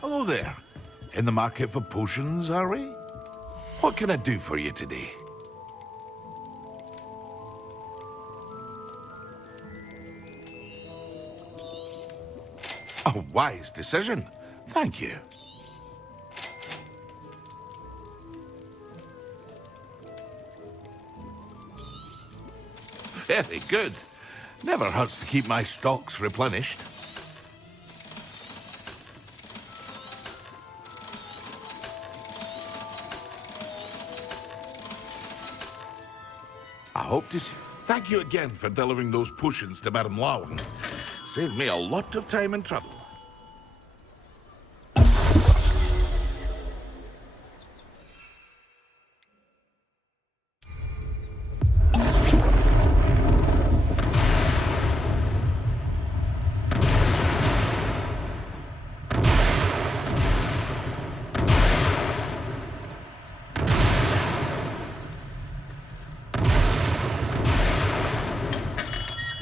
Hello there. In the market for potions, are we? What can I do for you today? A wise decision. Thank you. Very good. Never hurts to keep my stocks replenished. I hope to see... Thank you again for delivering those potions to Madame Lawing. Saved me a lot of time and trouble.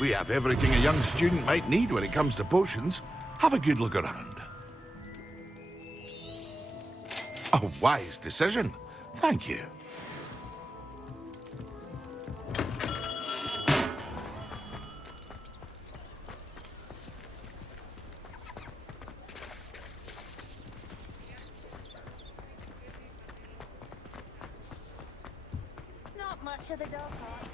We have everything a young student might need when it comes to potions. Have a good look around. A wise decision. Thank you. Not much of the dog talk.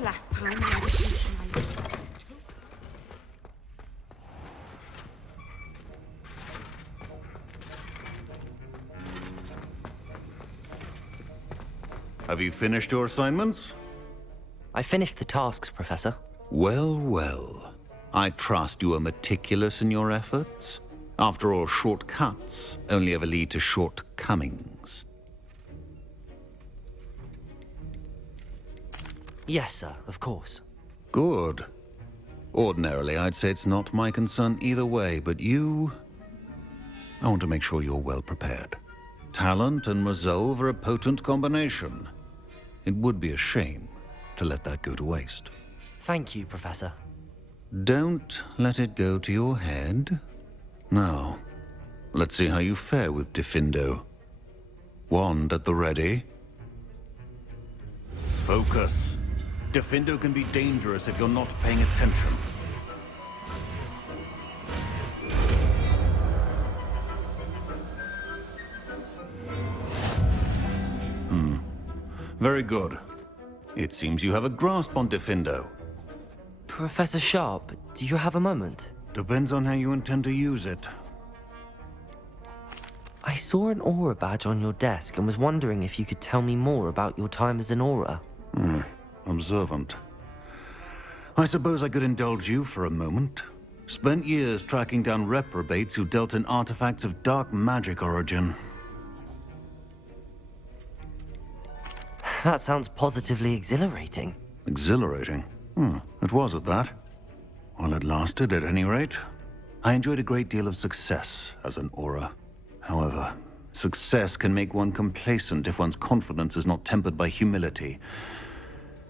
the last time I had a potion I liked. Have you finished your assignments? I finished the tasks, Professor. Well, well. I trust you are meticulous in your efforts. After all, shortcuts only ever lead to shortcomings. Yes, sir, of course. Good. Ordinarily, I'd say it's not my concern either way, but you... I want to make sure you're well prepared. Talent and resolve are a potent combination. It would be a shame to let that go to waste. Thank you, Professor. Don't let it go to your head. Now, let's see how you fare with Diffindo. Wand at the ready. Focus. Diffindo can be dangerous if you're not paying attention. Very good. It seems you have a grasp on Diffindo. Professor Sharp, do you have a moment? Depends on how you intend to use it. I saw an aura badge on your desk and was wondering if you could tell me more about your time as an aura. Observant. I suppose I could indulge you for a moment. Spent years tracking down reprobates who dealt in artifacts of dark magic origin. That sounds positively exhilarating. Exhilarating? It was at that. While it lasted, at any rate. I enjoyed a great deal of success as an aura. However, success can make one complacent if one's confidence is not tempered by humility.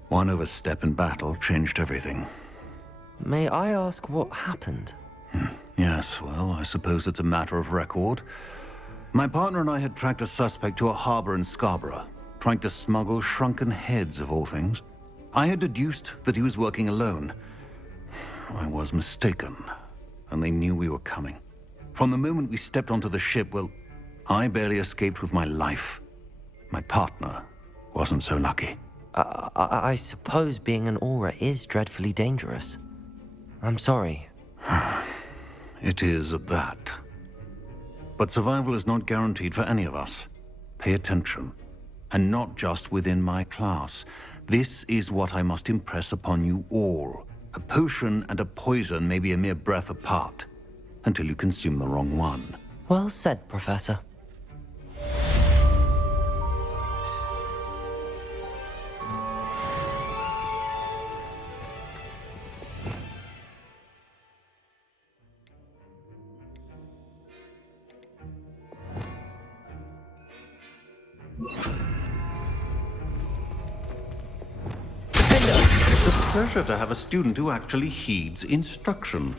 One overstep in battle changed everything. May I ask what happened? Yes, well, I suppose it's a matter of record. My partner and I had tracked a suspect to a harbor in Scarborough, trying to smuggle shrunken heads of all things. I had deduced that he was working alone. I was mistaken, and they knew we were coming. From the moment we stepped onto the ship, well, I barely escaped with my life. My partner wasn't so lucky. I suppose being an aura is dreadfully dangerous. I'm sorry. It is at that. But survival is not guaranteed for any of us. Pay attention. And not just within my class. This is what I must impress upon you all. A potion and a poison may be a mere breath apart, until you consume the wrong one. Well said, Professor. It's a pleasure to have a student who actually heeds instruction.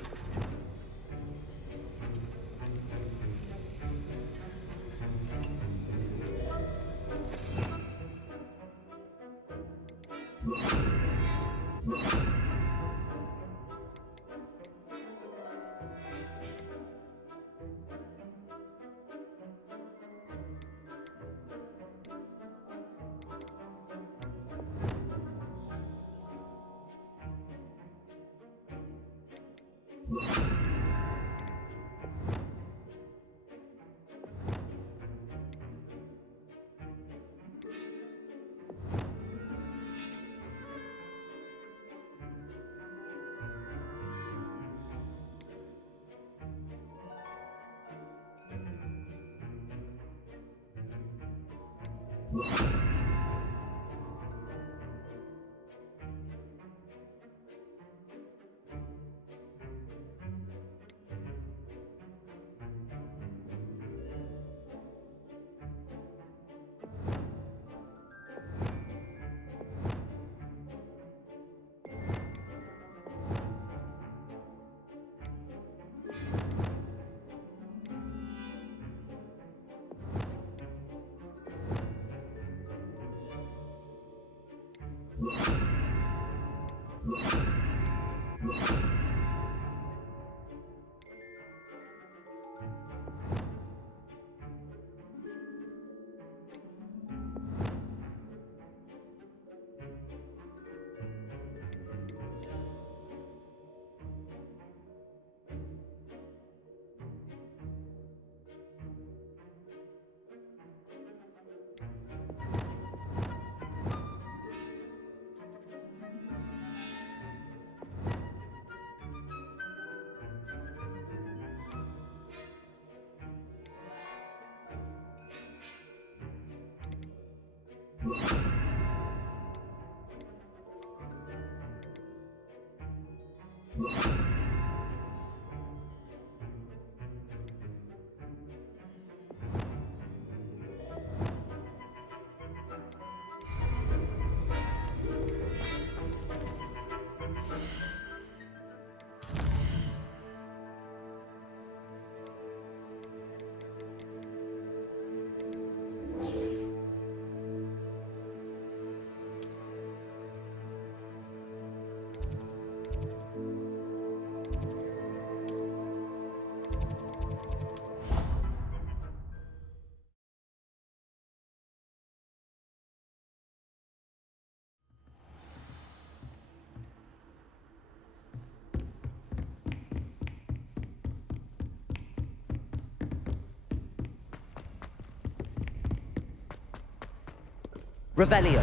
Revelio.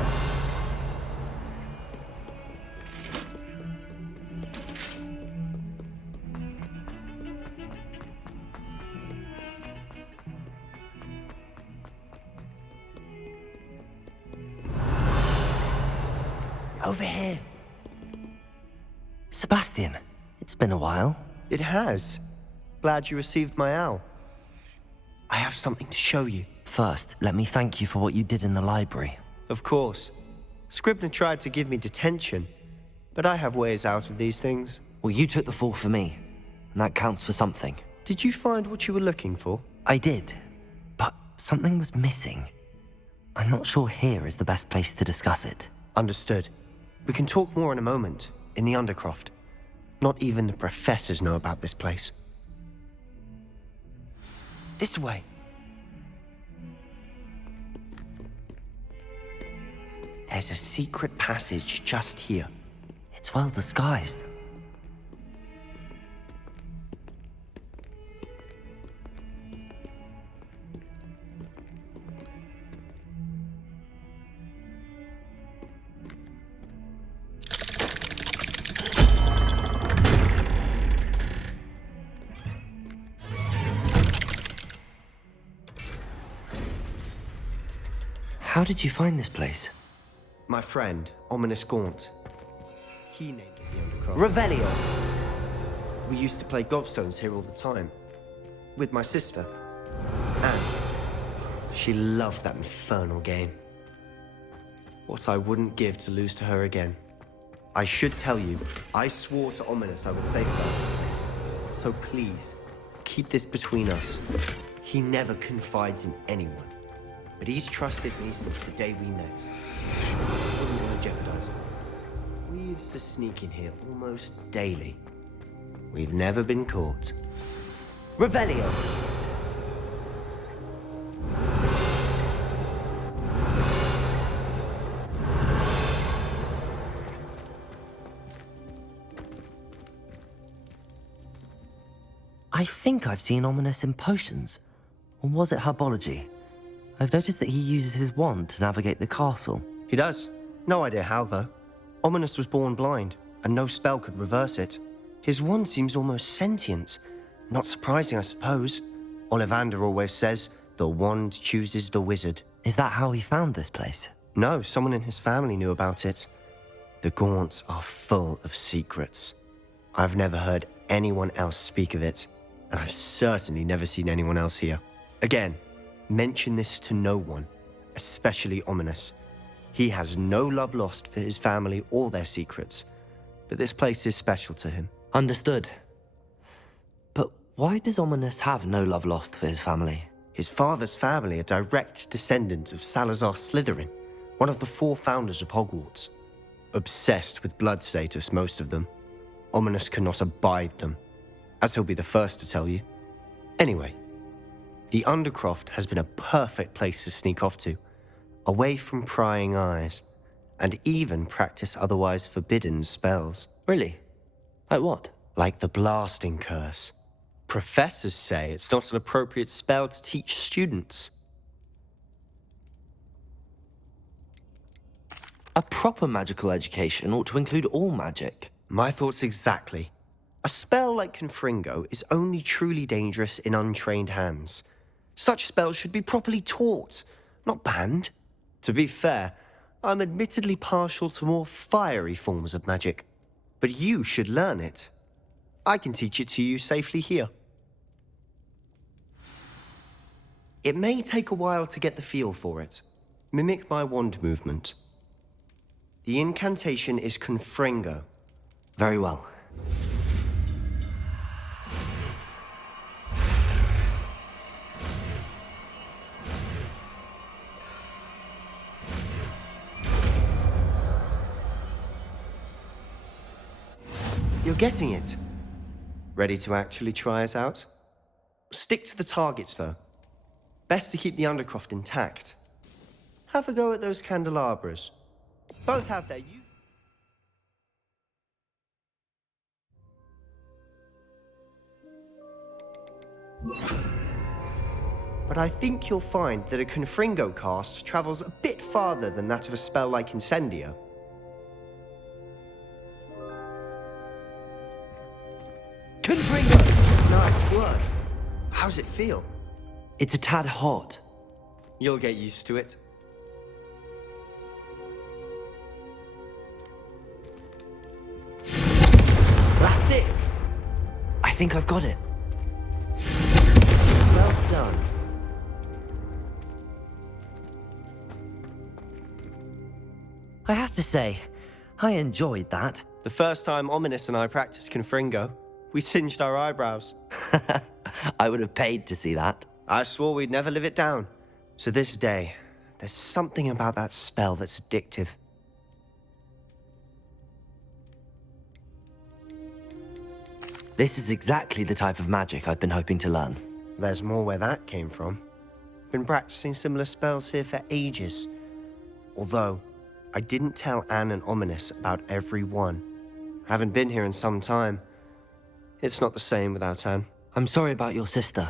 Over here. Sebastian, it's been a while. It has. Glad you received my owl. I have something to show you. First, let me thank you for what you did in the library. Of course. Scribner tried to give me detention, but I have ways out of these things. Well, you took the fall for me, and that counts for something. Did you find what you were looking for? I did, but something was missing. I'm not sure here is the best place to discuss it. Understood. We can talk more in a moment, in the Undercroft. Not even the professors know about this place. This way. There's a secret passage just here. It's well disguised. How did you find this place? My friend, Ominous Gaunt. He named it the Undercroft. Revelio. We used to play gobstones here all the time. With my sister, Anne. She loved that infernal game. What I wouldn't give to lose to her again. I should tell you, I swore to Ominous I would safeguard this place. So please, keep this between us. He never confides in anyone. But he's trusted me since the day we met. I wouldn't want to jeopardize it. We used to sneak in here almost daily. We've never been caught. Revelio. I think I've seen Ominous in potions. Or was it herbology? I've noticed that he uses his wand to navigate the castle. He does. No idea how, though. Ominous was born blind, and no spell could reverse it. His wand seems almost sentient. Not surprising, I suppose. Ollivander always says, the wand chooses the wizard. Is that how he found this place? No, someone in his family knew about it. The Gaunts are full of secrets. I've never heard anyone else speak of it, and I've certainly never seen anyone else here. Again, mention this to no one, especially Ominous. He has no love lost for his family or their secrets, but this place is special to him. Understood. But why does Ominous have no love lost for his family? His father's family are direct descendants of Salazar Slytherin, one of the 4 founders of Hogwarts. Obsessed with blood status, most of them. Ominous cannot abide them, as he'll be the first to tell you. Anyway, the Undercroft has been a perfect place to sneak off to, away from prying eyes, and even practice otherwise forbidden spells. Really? Like what? Like the blasting curse. Professors say it's not an appropriate spell to teach students. A proper magical education ought to include all magic. My thoughts exactly. A spell like Confringo is only truly dangerous in untrained hands. Such spells should be properly taught, not banned. To be fair, I'm admittedly partial to more fiery forms of magic. But you should learn it, I can teach it to you safely here. It may take a while to get the feel for it. Mimic my wand movement. The incantation is Confringo. Very well. You're getting it. Ready to actually try it out? Stick to the targets, though. Best to keep the Undercroft intact. Have a go at those candelabras. Both have their use. But I think you'll find that a Confringo cast travels a bit farther than that of a spell like Incendio. Confringo! Nice work. How's it feel? It's a tad hot. You'll get used to it. That's it! I think I've got it. Well done. I have to say, I enjoyed that. The first time Ominous and I practiced Confringo, we singed our eyebrows. I would have paid to see that. I swore we'd never live it down. So this day, there's something about that spell that's addictive. This is exactly the type of magic I've been hoping to learn. There's more where that came from. Been practicing similar spells here for ages. Although, I didn't tell Anne and Ominous about every one. Haven't been here in some time. It's not the same without Anne. I'm sorry about your sister.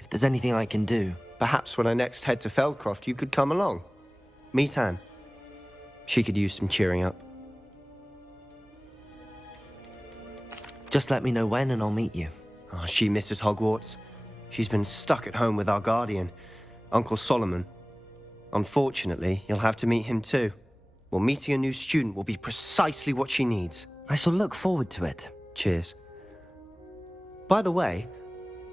If there's anything I can do... Perhaps when I next head to Feldcroft, you could come along. Meet Anne. She could use some cheering up. Just let me know when and I'll meet you. Oh, she misses Hogwarts. She's been stuck at home with our guardian, Uncle Solomon. Unfortunately, you'll have to meet him too. Well, meeting a new student will be precisely what she needs. I shall look forward to it. Cheers. By the way,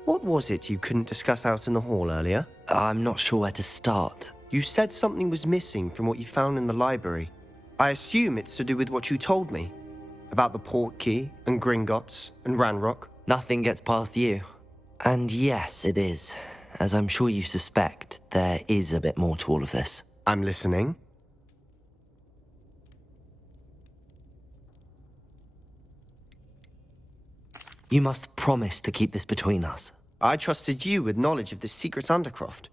what was it you couldn't discuss out in the hall earlier? I'm not sure where to start. You said something was missing from what you found in the library. I assume it's to do with what you told me. About the port key, and Gringotts, and Ranrock. Nothing gets past you. And yes, it is. As I'm sure you suspect, there is a bit more to all of this. I'm listening. You must promise to keep this between us. I trusted you with knowledge of the secret Undercroft.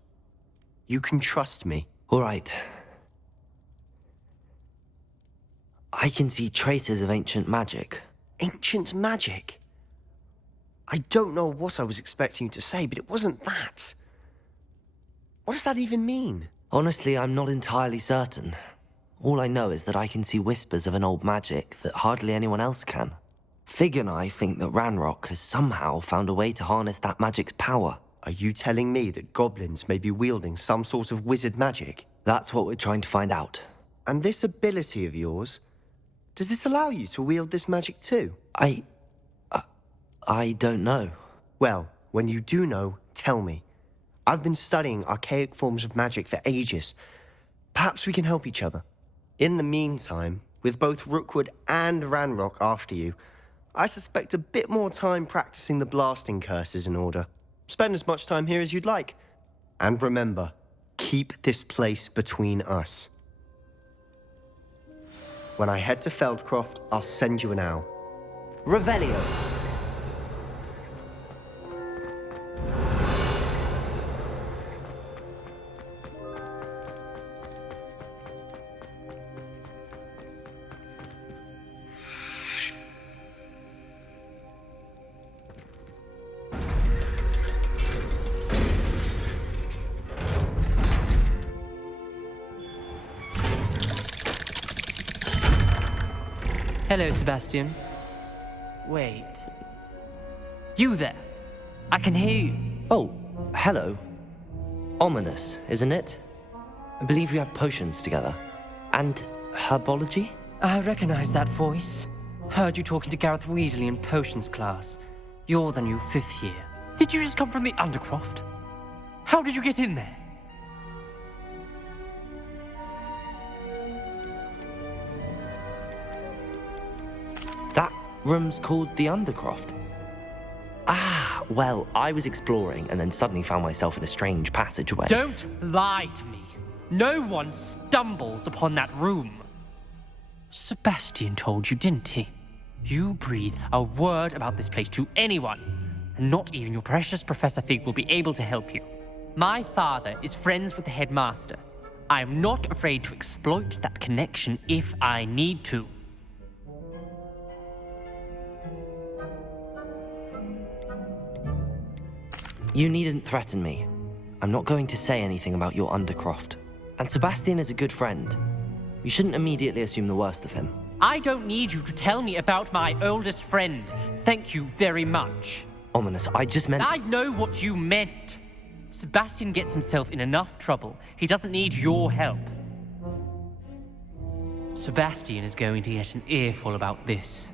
You can trust me. All right. I can see traces of ancient magic. Ancient magic? I don't know what I was expecting you to say, but it wasn't that. What does that even mean? Honestly, I'm not entirely certain. All I know is that I can see whispers of an old magic that hardly anyone else can. Fig and I think that Ranrock has somehow found a way to harness that magic's power. Are you telling me that goblins may be wielding some sort of wizard magic? That's what we're trying to find out. And this ability of yours, does it allow you to wield this magic too? I don't know. Well, when you do know, tell me. I've been studying archaic forms of magic for ages. Perhaps we can help each other. In the meantime, with both Rookwood and Ranrock after you, I suspect a bit more time practicing the blasting curse is in order. Spend as much time here as you'd like. And remember, keep this place between us. When I head to Feldcroft, I'll send you an owl. Revelio. Hello, Sebastian. Wait. You there? I can hear you. Oh, hello. Ominous, isn't it? I believe we have potions together. And herbology? I recognize that voice. Heard you talking to Gareth Weasley in potions class. You're the new 5th year. Did you just come from the Undercroft? How did you get in there? That room's called the Undercroft. Ah, well, I was exploring and then suddenly found myself in a strange passageway. Don't lie to me. No one stumbles upon that room. Sebastian told you, didn't he? You breathe a word about this place to anyone, and not even your precious Professor Fig will be able to help you. My father is friends with the headmaster. I am not afraid to exploit that connection if I need to. You needn't threaten me. I'm not going to say anything about your Undercroft. And Sebastian is a good friend. You shouldn't immediately assume the worst of him. I don't need you to tell me about my oldest friend. Thank you very much. Ominous, I just meant... I know what you meant. Sebastian gets himself in enough trouble. He doesn't need your help. Sebastian is going to get an earful about this.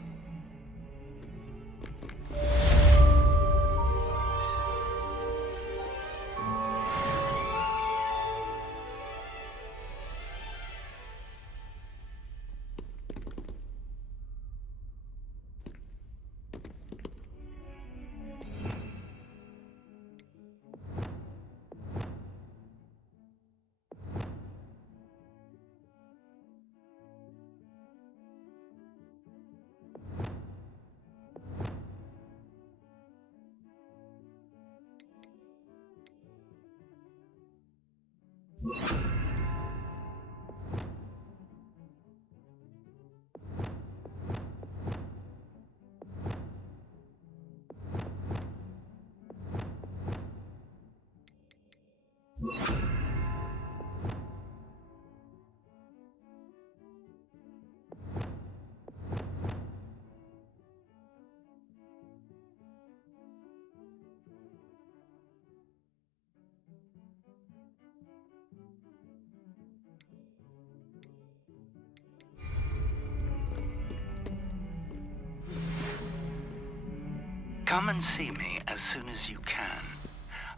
Come and see me as soon as you can.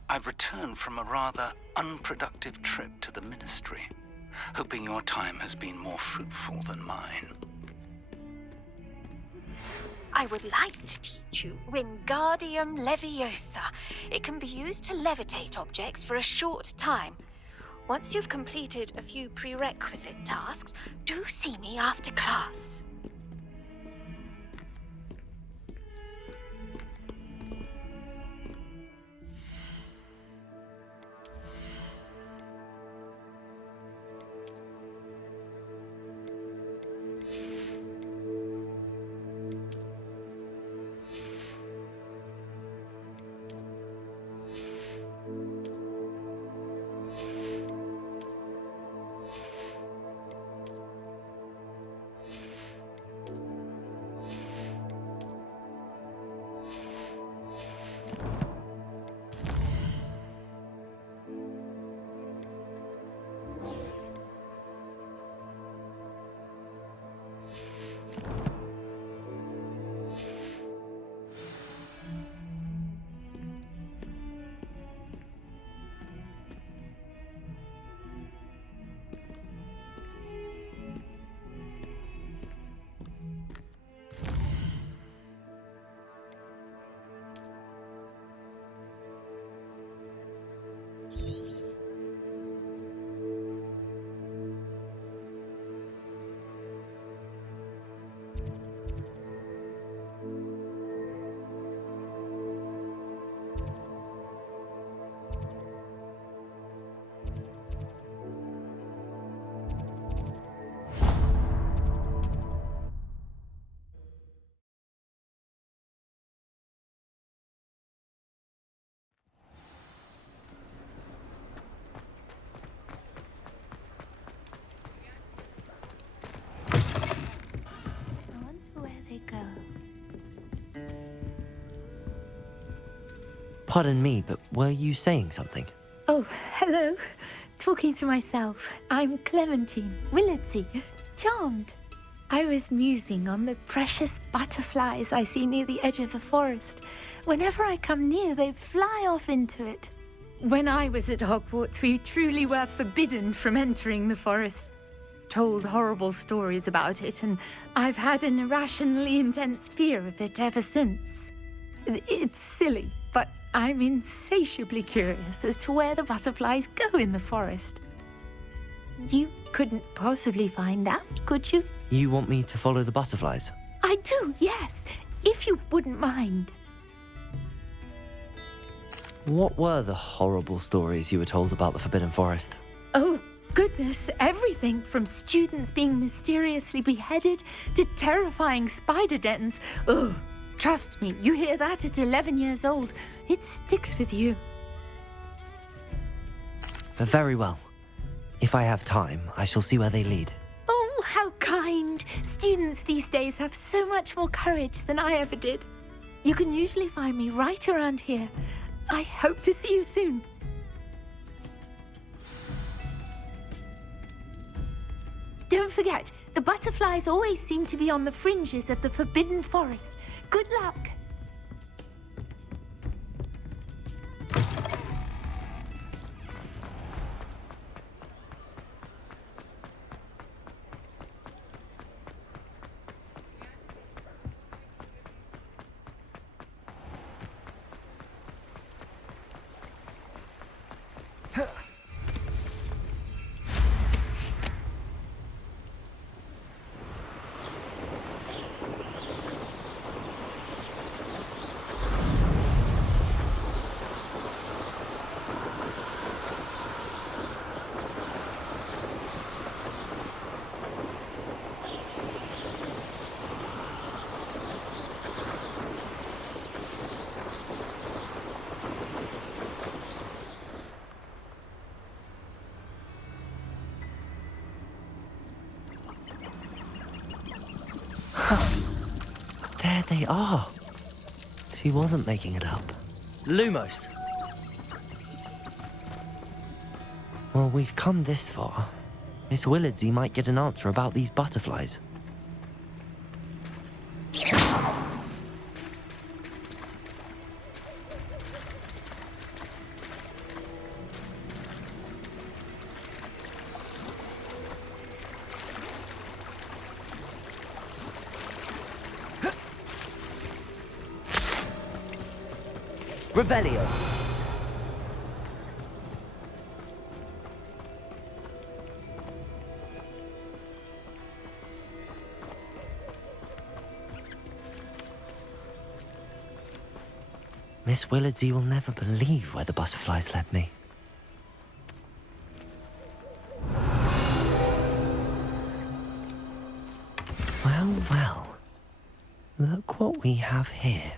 I've returned from a rather unproductive trip to the Ministry, hoping your time has been more fruitful than mine. I would like to teach you Wingardium Leviosa. It can be used to levitate objects for a short time. Once you've completed a few prerequisite tasks, do see me after class. Pardon me, but were you saying something? Oh, hello. Talking to myself. I'm Clementine Willardsey. Charmed. I was musing on the precious butterflies I see near the edge of the forest. Whenever I come near, they fly off into it. When I was at Hogwarts, we truly were forbidden from entering the forest. Told horrible stories about it, and I've had an irrationally intense fear of it ever since. It's silly, but I'm insatiably curious as to where the butterflies go in the forest. You couldn't possibly find out, could you? You want me to follow the butterflies? I do, yes, if you wouldn't mind. What were the horrible stories you were told about the Forbidden Forest? Oh, goodness, everything from students being mysteriously beheaded to terrifying spider dens. Oh, trust me, you hear that at 11 years old, it sticks with you. Very well. If I have time, I shall see where they lead. Oh, how kind. Students these days have so much more courage than I ever did. You can usually find me right around here. I hope to see you soon. Don't forget, the butterflies always seem to be on the fringes of the Forbidden Forest. Good luck. There they are. She wasn't making it up. Lumos! Well, we've come this far. Miss Willardsey might get an answer about these butterflies. Revelio. Miss Willardsey will never believe where the butterflies led me. Well, well. Look what we have here.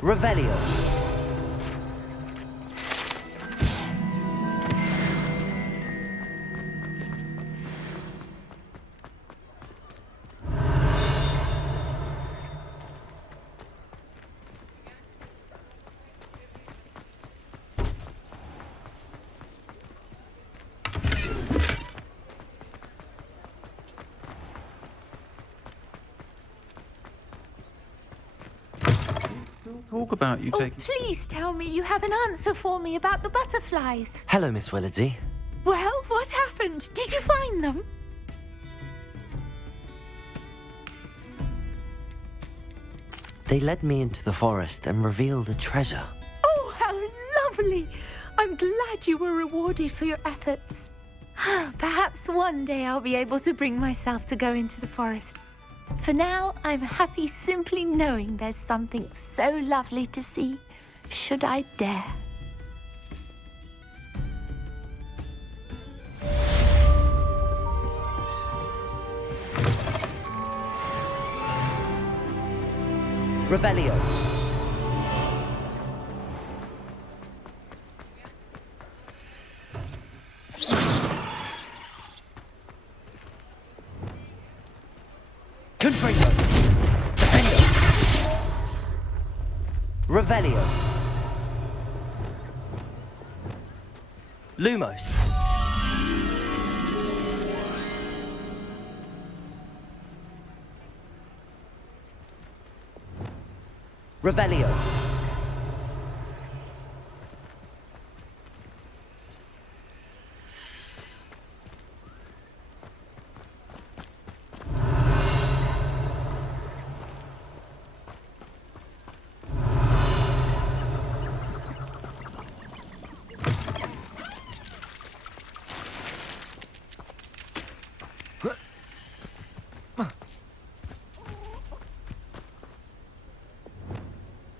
Revelio. Talk about you taking... Please tell me you have an answer for me about the butterflies. Hello, Miss Willardsey. Well, what happened? Did you find them? They led me into the forest and revealed a treasure. Oh, how lovely! I'm glad you were rewarded for your efforts. Perhaps one day I'll be able to bring myself to go into the forest. For now, I'm happy simply knowing there's something so lovely to see, should I dare. Revelio. Confringo. Defendo. Revelio. Lumos. Revelio.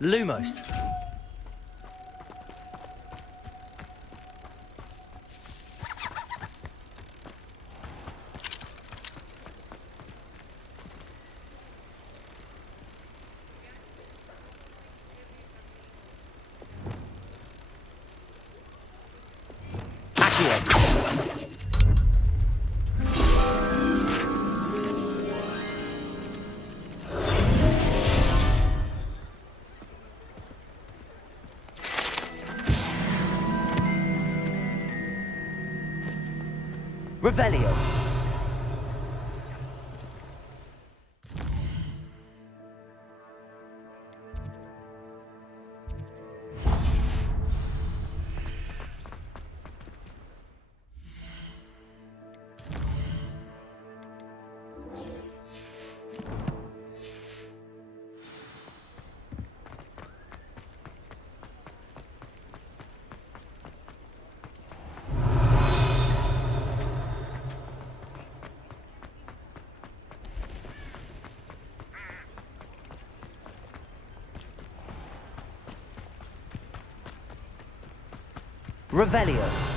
Lumos. Accio. Revelio. Revelio.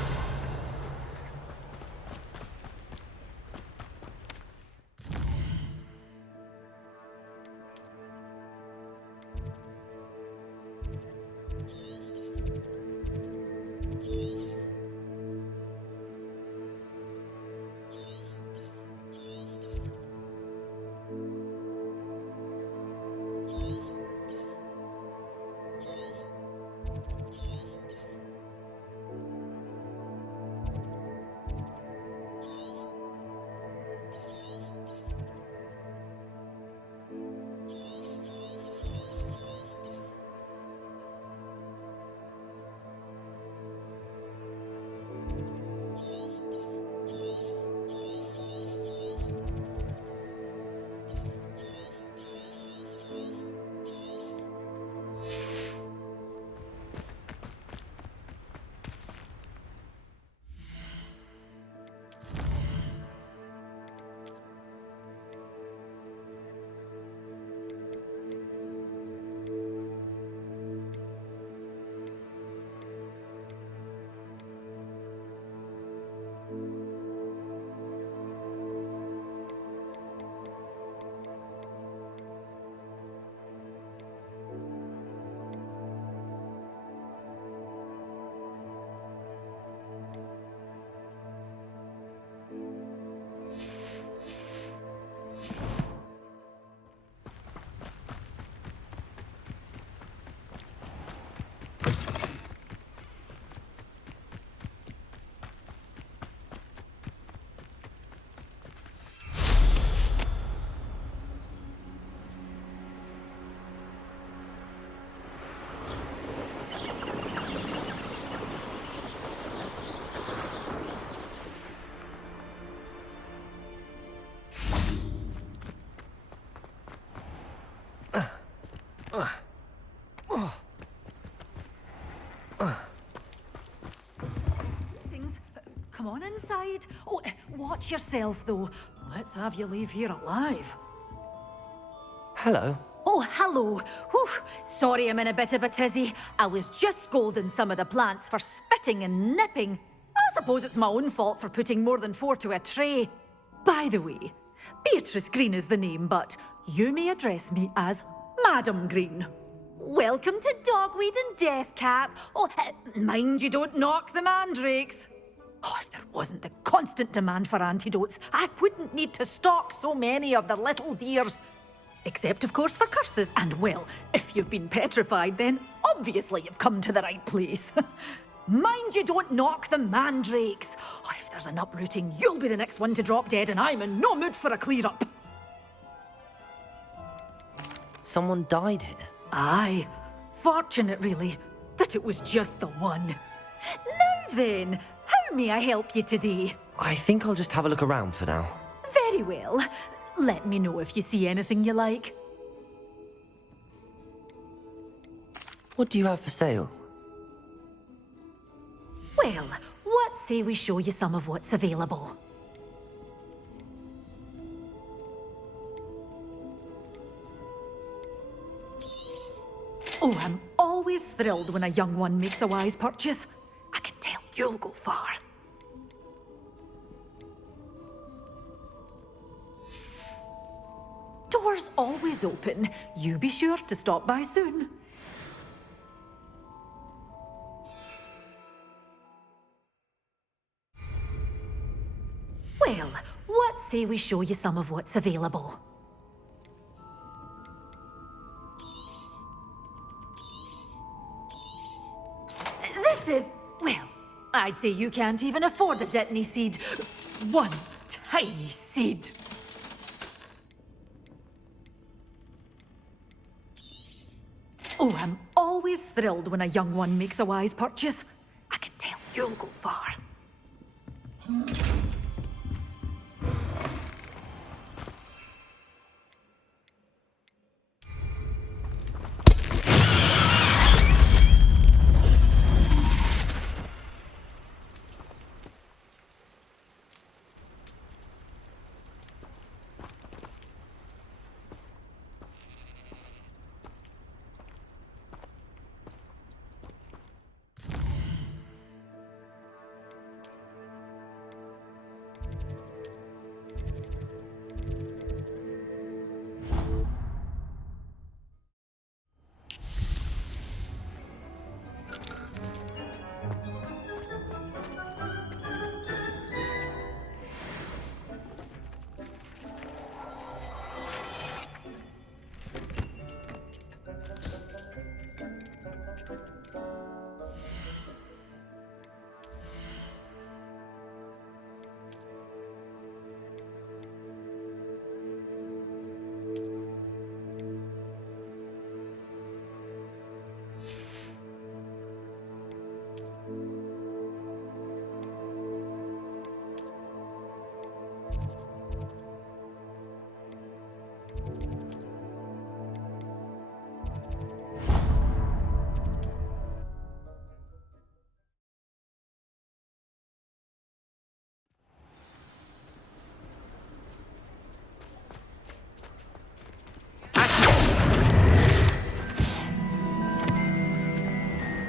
inside. Oh, watch yourself, though. Let's have you leave here alive. Hello. Oh, hello. Whew. Sorry I'm in a bit of a tizzy. I was just scolding some of the plants for spitting and nipping. I suppose it's my own fault for putting more than 4 to a tray. By the way, Beatrice Green is the name, but you may address me as Madam Green. Welcome to Dogweed and Deathcap. Oh, mind you don't knock the mandrakes. Oh, if there wasn't the constant demand for antidotes, I wouldn't need to stock so many of the little dears. Except, of course, for curses. And, well, if you've been petrified, then obviously you've come to the right place. Mind you don't knock the mandrakes. Oh, if there's an uprooting, you'll be the next one to drop dead, and I'm in no mood for a clear-up. Someone died here. Aye. Fortunate, really, that it was just the one. Now then, how may I help you today? I think I'll just have a look around for now. Very well. Let me know if you see anything you like. What do you have for sale? Well, what say we show you some of what's available? Oh, I'm always thrilled when a young one makes a wise purchase. I can tell you'll go far. Doors always open. You be sure to stop by soon. Well, what say we show you some of what's available? This is, well, I'd say you can't even afford a Detney seed. One tiny seed. Oh, I'm always thrilled when a young one makes a wise purchase. I can tell you'll go far.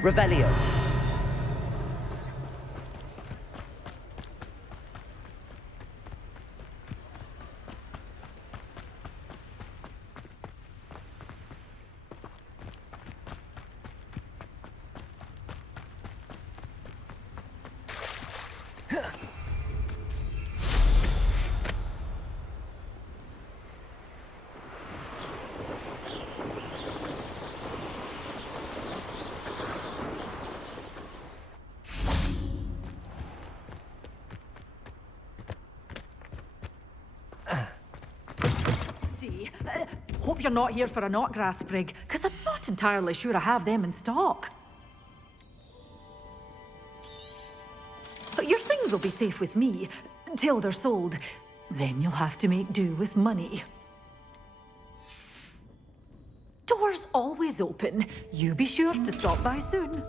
Revelio. Hope you're not here for a knotgrass sprig, because I'm not entirely sure I have them in stock. But your things will be safe with me, till they're sold. Then you'll have to make do with money. Doors always open. You be sure to stop by soon.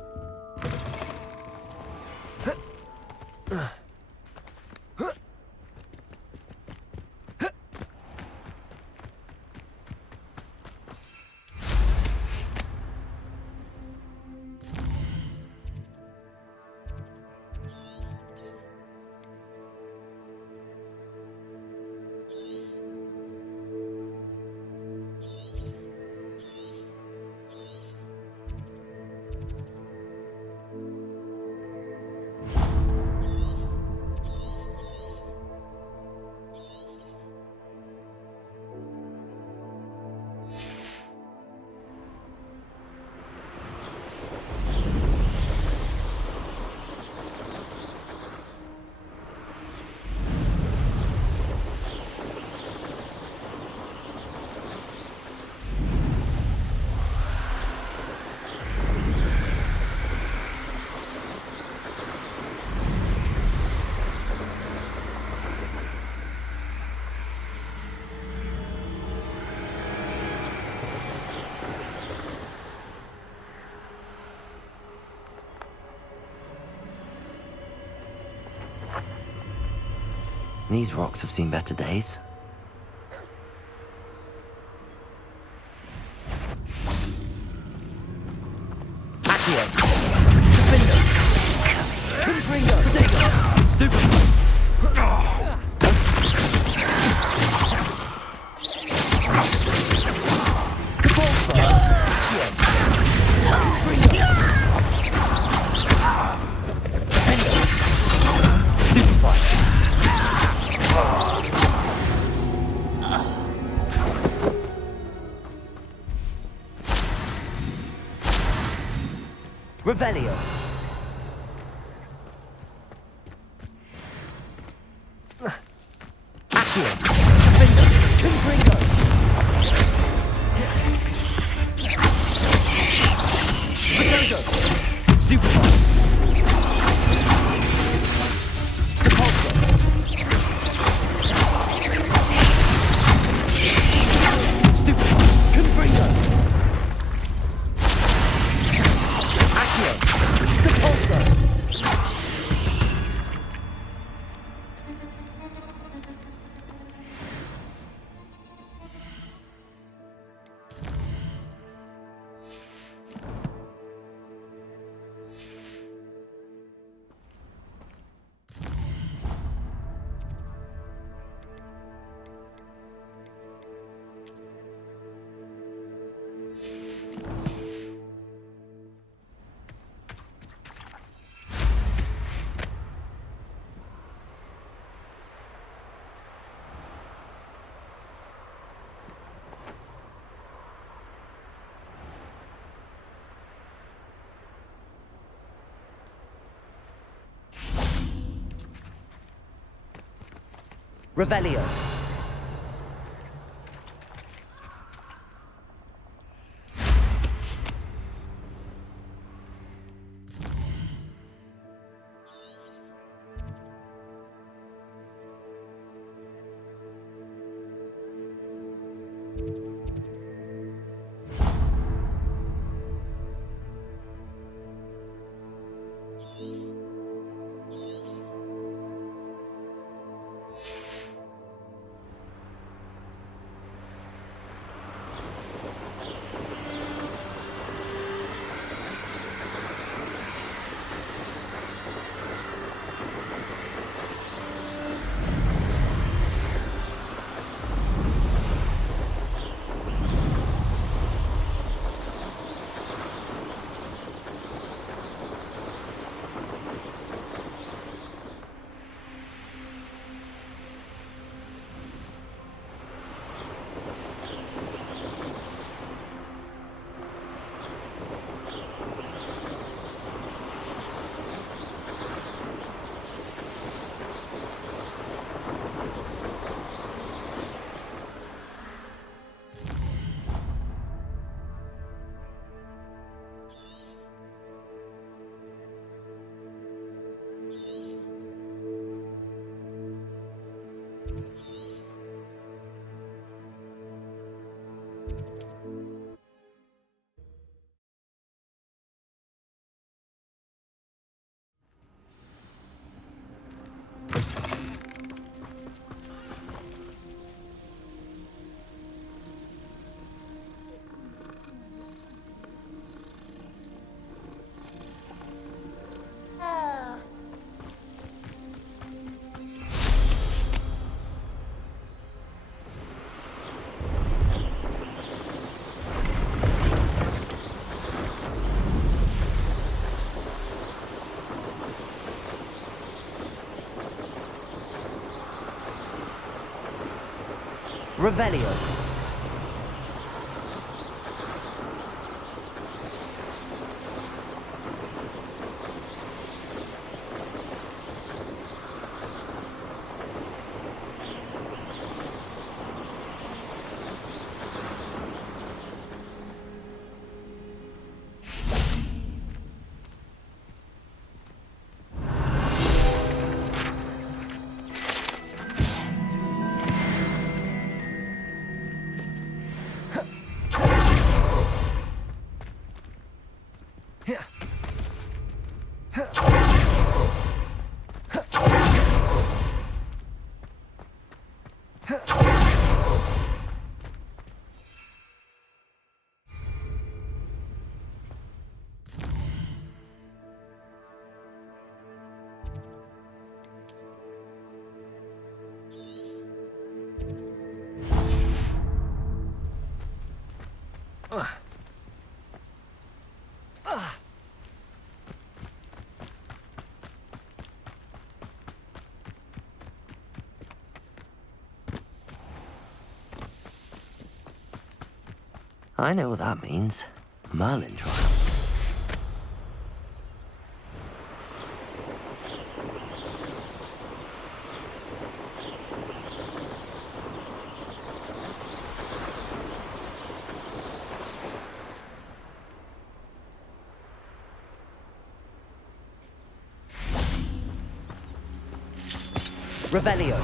These rocks have seen better days. Accio! Defender! Confringo! Protego! Stupid! Repulsor! Accio! Confringo! Defender! Stupefy! Revelio. Accio. Defender. Confringo. Potato. Stupefy. Depulsor. Stupefy. Confringo. Accio. Depulsor. Revelio. Revelio. I know what that means. Merlin trial. Revelio.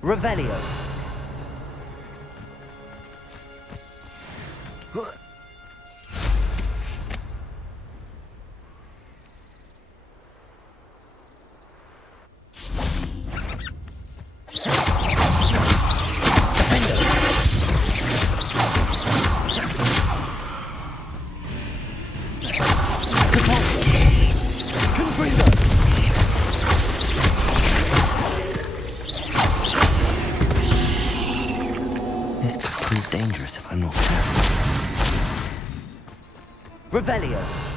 Revelio. This could prove dangerous if I'm not careful. Revelio.